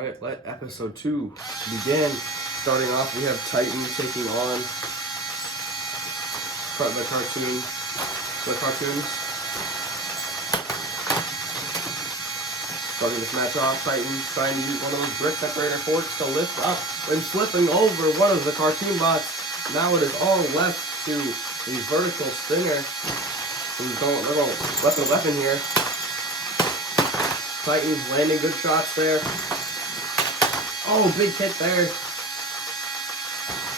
Alright, let episode 2 begin. Starting off, we have Titan taking on the cartoons. Starting this match off, Titan trying to use one of those brick separator forks to lift up and flipping over one of the cartoon bots. Now it is all left to the vertical spinner. They're going weapon here. Titan landing good shots there. Oh, big hit there.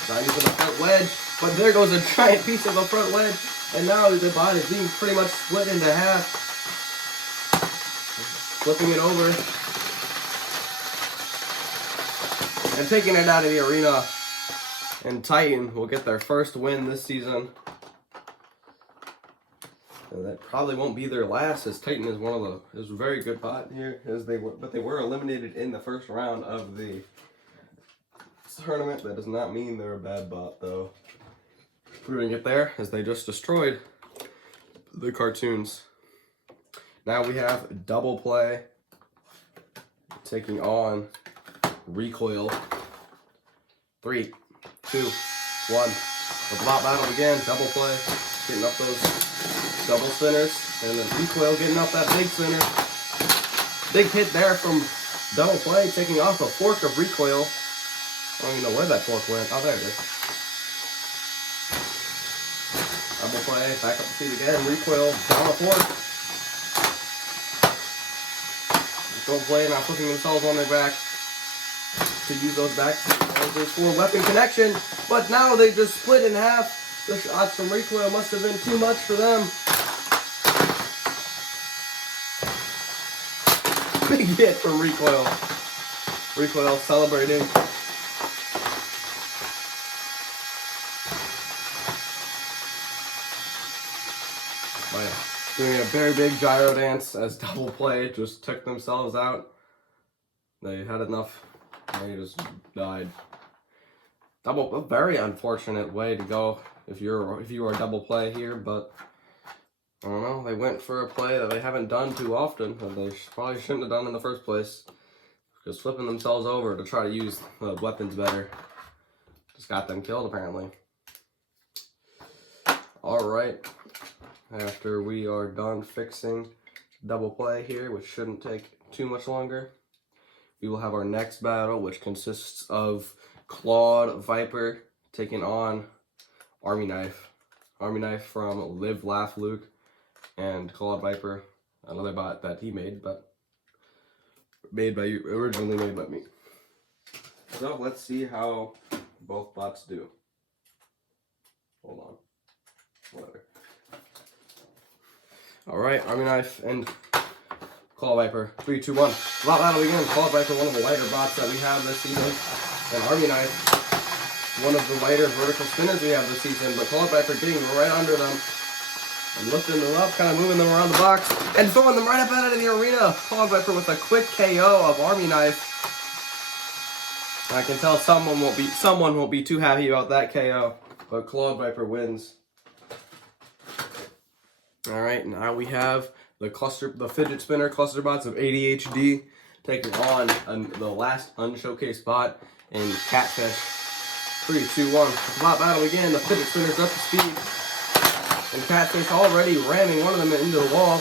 Trying to the front wedge, but there goes a giant piece of the front wedge, and now the bot is being pretty much split into half. Flipping it over and taking it out of the arena. And Titan will get their first win this season. And that probably won't be their last, as Titan is is a very good bot here, but they were eliminated in the first round of the tournament. That does not mean they're a bad bot, though. Proving it there, as they just destroyed the cartoons. Now we have Double Play taking on Recoil. 3, 2, 1. The bot battle again. Double Play getting up those double spinners, and then Recoil getting up that big spinner. Big hit there from Double Play, taking off a fork of Recoil. I don't even know where that fork went. Oh, there it is. Double Play, back up the feet again. Recoil down a fork. Double Play now flipping themselves on their back to use those back for weapon connection, but now they just split in half. The shots from Recoil must have been too much for them. Big hit from Recoil. Recoil celebrating. Doing a very big gyro dance as Double Play just took themselves out. They had enough. They just died. A very unfortunate way to go if you are Double Play here, but I don't know. They went for a play that they haven't done too often, and they probably shouldn't have done in the first place. Just flipping themselves over to try to use the weapons better. Just got them killed, apparently. Alright. After we are done fixing Double Play here, which shouldn't take too much longer, we will have our next battle, which consists of Claude Viper taking on Army Knife. Army Knife from Live Laugh Luke, and Claude Viper, another bot that he made, but originally made by me. So let's see how both bots do. Hold on. Whatever. Alright, Army Knife and Claude Viper. 3, 2, 1. Bot battle again. Claude Viper, one of the lighter bots that we have this season. And Army Knife, one of the lighter vertical spinners we have this season. But Claude Viper getting right under them and lifting them up, kind of moving them around the box and throwing them right up out of the arena. Claude Viper with a quick KO of Army Knife. And I can tell someone won't be too happy about that KO. But Claude Viper wins. Alright, now we have the fidget spinner cluster bots of ADHD taking on the last unshowcased bot in Catfish. 3, 2, 1. Bot battle again. The fidget spinner's up to speed. And Catfish already ramming one of them into the wall.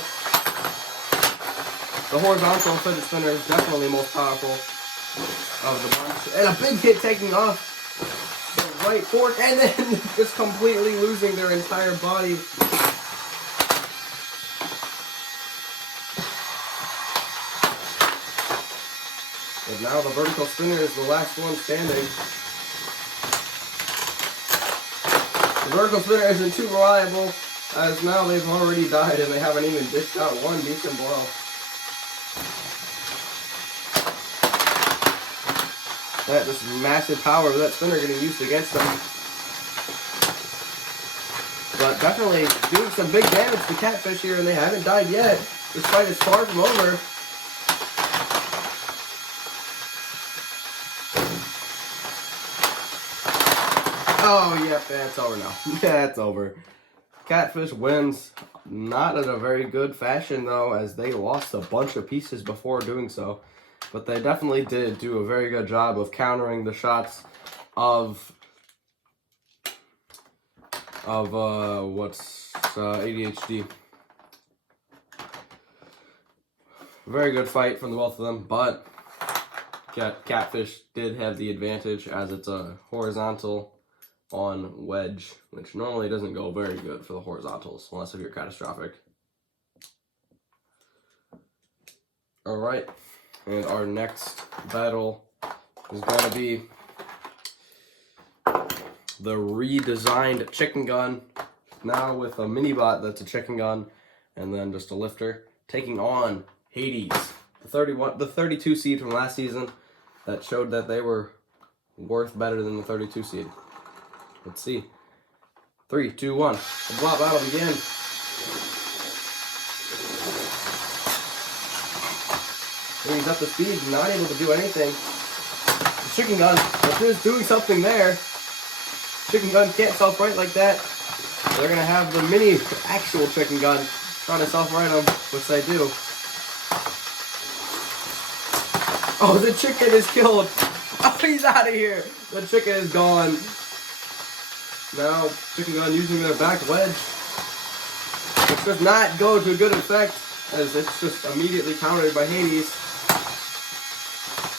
The horizontal fidget spinner is definitely the most powerful of the bunch. And a big hit taking off the right fork, and then just completely losing their entire body. And now the vertical spinner is the last one standing. The vertical spinner isn't too reliable, as now they've already died and they haven't even dished out one decent blow. That just massive power of that spinner getting used against them. But definitely doing some big damage to Catfish here, and they haven't died yet. This fight is far from over. Oh, yep, that's over now. That's over. Catfish wins, not in a very good fashion, though, as they lost a bunch of pieces before doing so. but they definitely did do a very good job of countering the shots of ADHD. Very good fight from the both of them, but Catfish did have the advantage as it's a horizontal on wedge, which normally doesn't go very good for the horizontals unless if you're catastrophic. All right, and our next battle is going to be the redesigned chicken gun, now with a mini bot that's a chicken gun, and then just a lifter, taking on Hades, the 32 seed from last season that showed that they were worth better than the 32 seed. Let's see. 3, 2, 1. The bot battle begin. He's up to speed, not able to do anything. The chicken gun, if is doing something there, chicken gun can't self-right like that. They're going to have the mini actual chicken gun trying to self-right them, which they do. Oh, the chicken is killed. Oh, he's out of here. The chicken is gone. Now, chicken gun using their back wedge, which does not go to good effect, as it's just immediately countered by Hades.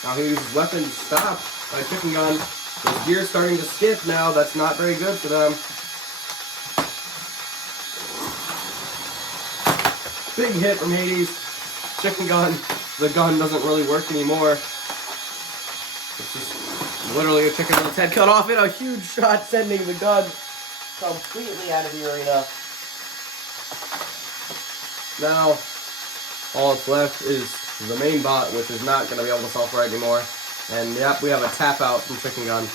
Now he uses weapon stop by chicken gun. His gear's starting to skip now. That's not very good for them. Big hit from Hades. Chicken gun. The gun doesn't really work anymore. It's just literally a chicken gun's head cut off in a huge shot, sending the gun completely out of the arena. Now, all that's left is the main bot, which is not going to be able to self-right anymore. And yep, we have a tap out from chicken gun.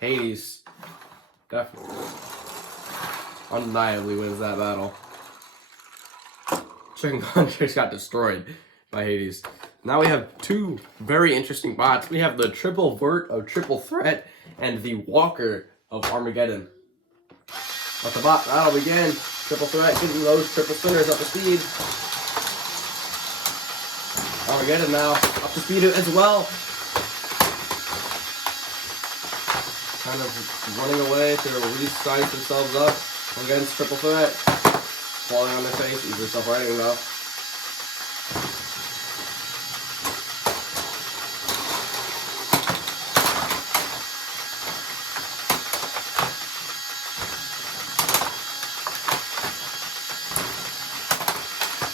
Hades definitely, undeniably wins that battle. Chicken gun just got destroyed by Hades. Now we have two very interesting bots. We have the Triple Vert of Triple Threat and the Walker of Armageddon. Let the bot battle begin. Triple Threat getting those triple spinners up to speed. Armageddon now up to speed as well. Kind of running away to resize themselves up against Triple Threat. Falling on their face, easily self-righting though.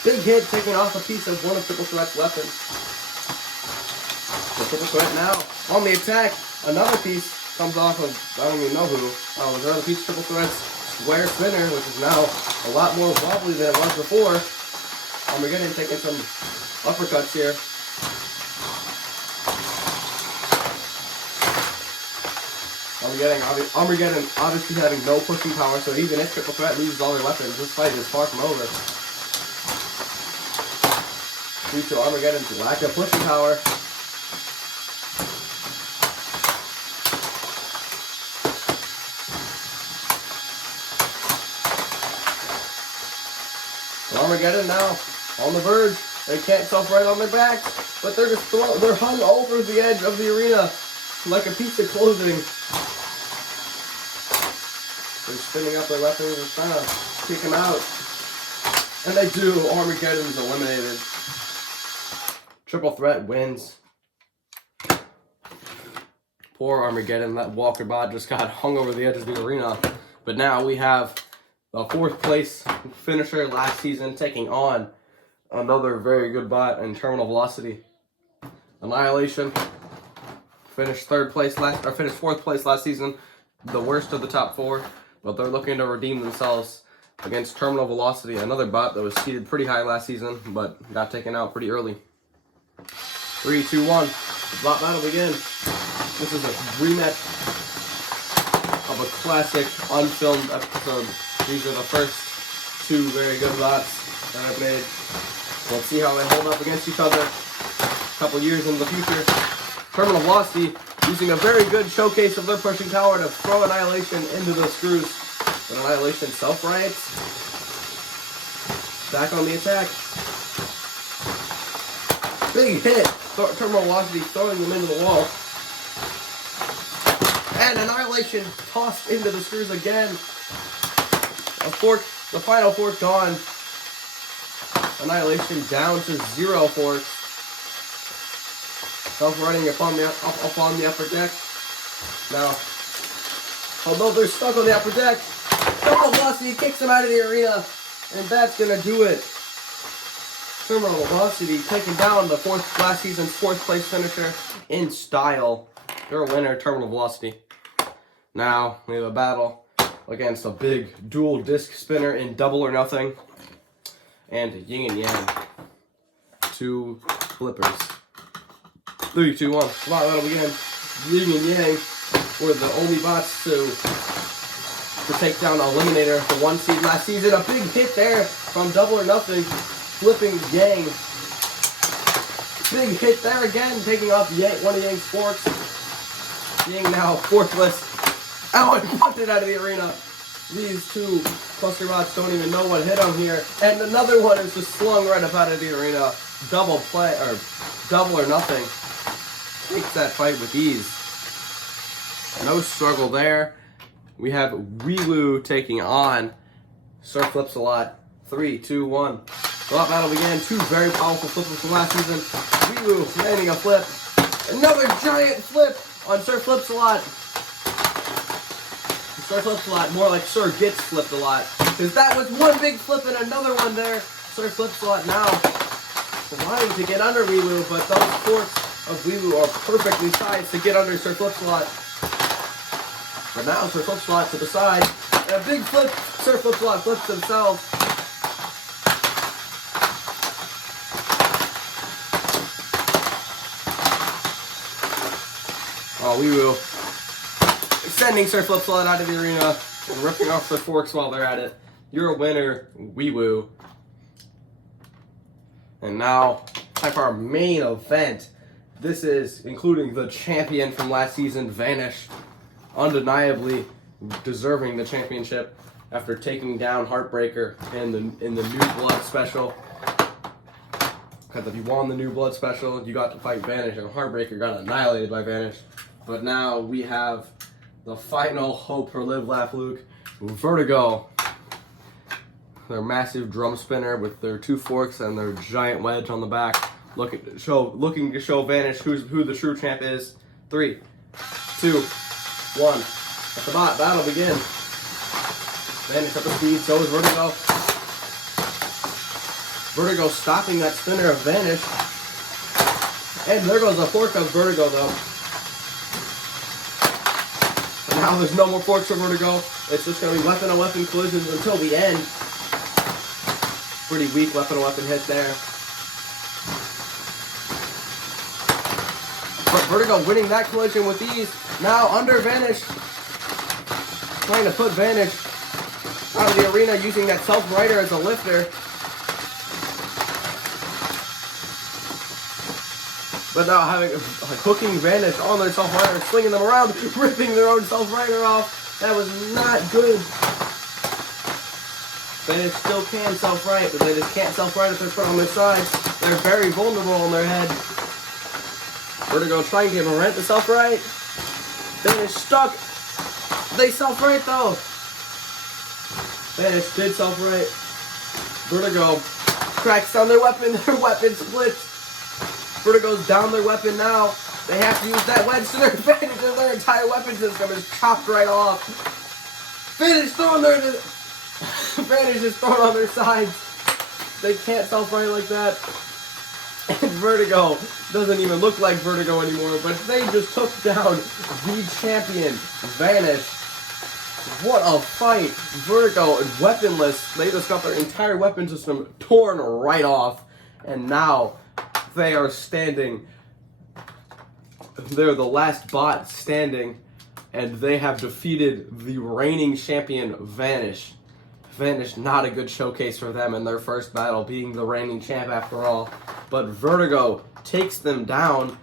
Big hit, taking off a piece of one of Triple Threat's weapons. So Triple Threat now on the attack. Another piece comes off of, I don't even know who. Oh, another piece of Triple Threat's square spinner, which is now a lot more wobbly than it was before. Armageddon taking some uppercuts here. Armageddon obviously having no pushing power, so even if Triple Threat loses all their weapons, this fight is far from over. Due to Armageddon's lack of pushing power. Armageddon now on the verge. They can't self-right on their backs, but they're just they're hung over the edge of the arena like a piece of clothing. They're spinning up their weapons and trying to kick him out. And they do. Armageddon's eliminated. Triple Threat wins. Poor Armageddon. That Walker bot just got hung over the edge of the arena. But now we have the 4th place finisher last season taking on another very good bot in Terminal Velocity. Annihilation finished 4th place last season, the worst of the top 4, but they're looking to redeem themselves against Terminal Velocity, another bot that was seeded pretty high last season, but got taken out pretty early. 3, 2, 1. The bot battle begin. This is a rematch of a classic unfilmed episode. These are the first 2 very good bots that I've made. Let's see how they hold up against each other a couple years in the future. Terminal Velocity using a very good showcase of their pushing power to throw Annihilation into the screws. But Annihilation self-rights. Back on the attack. Big hit. Terminal velocity throwing them into the wall. And Annihilation tossed into the screws again. A fork, the final fork gone. Annihilation down to 0 forks. Self-running up on the upper deck. Now, although they're stuck on the upper deck, Terminal Velocity kicks them out of the arena, and that's gonna do it. Terminal Velocity taking down the last season's 4th place finisher in style. Their winner, Terminal Velocity. Now we have a battle against a big dual disc spinner in Double or Nothing, and Yin and Yang. 2 flippers. 3, 2, 1. Come on, that'll begin. Yin and Yang were the only bots to take down Eliminator, the 1 seed last season. A big hit there from Double or Nothing, flipping Yang. Big hit there again, taking off one of Yang's forks. Yang now forkless. Ow, and pumped it out of the arena. These 2 cluster bots don't even know what hit them here. And another one is just slung right up out of the arena. Double or Nothing takes that fight with ease. No struggle there. We have Weewoo taking on Sir Flips-A-Lot. 3, 2, 1. The battle began. 2 very powerful flippers from last season. Weewoo landing a flip. Another giant flip on Sir Flips-A-Lot. Sir Flips-A-Lot, more like Sir Gets Flipped a lot. Because that was one big flip and another one there. Sir Flips-A-Lot now trying to get under Weewoo, but those forks of Weewoo are perfectly sized to get under Sir Flips-A-Lot. But now Sir Flips-A-Lot to the side. And a big flip. Sir Flips-A-Lot flips themselves. Oh, Weewoo sending Sir Flip-A-Lot out of the arena and ripping off their forks while they're at it. You're a winner, Weewoo. And now, time for our main event. This is including the champion from last season, Vanish. Undeniably deserving the championship after taking down Heartbreaker in the New Blood special. Because if you won the New Blood special, you got to fight Vanish, and Heartbreaker got annihilated by Vanish. But now we have the final hope for Live Laugh Luke, Vertigo. Their massive drum spinner with their 2 forks and their giant wedge on the back, looking to show Vanish who the true champ is. 3, 2, 1. Let the battle begin. Vanish up the speed, so is Vertigo. Vertigo stopping that spinner of Vanish. And there goes a fork of Vertigo though. Now there's no more forks for Vertigo. It's just going to be weapon-on-weapon collisions until the end. Pretty weak weapon-on-weapon hit there. But Vertigo winning that collision with ease. Now under Vanish. Trying to put Vanish out of the arena using that self-rider as a lifter. But now hooking Vanish on their self-rider, slinging them around, ripping their own self-rider off. That was not good. Vanish still can self-right, but they just can't self-right if they're put on their side. They're very vulnerable on their head. Vertigo trying to give a rent to self-right. Vanish stuck. They self-right though. Vanish did self-right. Vertigo cracks down their weapon splits. Vertigo's down their weapon now. They have to use that wedge to their advantage, and their entire weapon system is chopped right off. Vanish is thrown on their sides. They can't self-right like that. And Vertigo doesn't even look like Vertigo anymore, but they just took down the champion, Vanish. What a fight. Vertigo is weaponless. They just got their entire weapon system torn right off. And now they are standing. They're the last bot standing, and they have defeated the reigning champion, Vanish. Vanish, not a good showcase for them in their first battle, being the reigning champ after all. But Vertigo takes them down.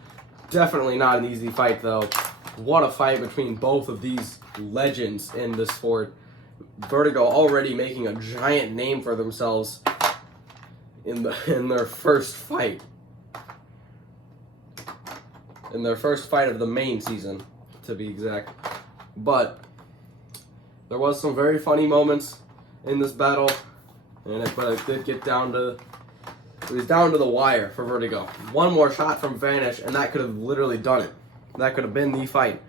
Definitely not an easy fight, though. What a fight between both of these legends in the sport. Vertigo already making a giant name for themselves in their first fight. in their first fight of the main season, to be exact. But there was some very funny moments in this battle, but it did get down to the wire for Vertigo. One more shot from Vanish, and that could have literally done it. That could have been the fight.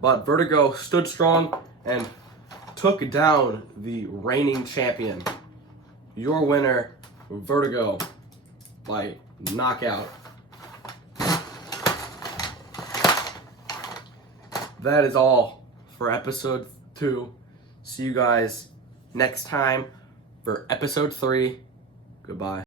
But Vertigo stood strong and took down the reigning champion. Your winner, Vertigo, by knockout. That is all for episode 2. See you guys next time for episode 3. Goodbye.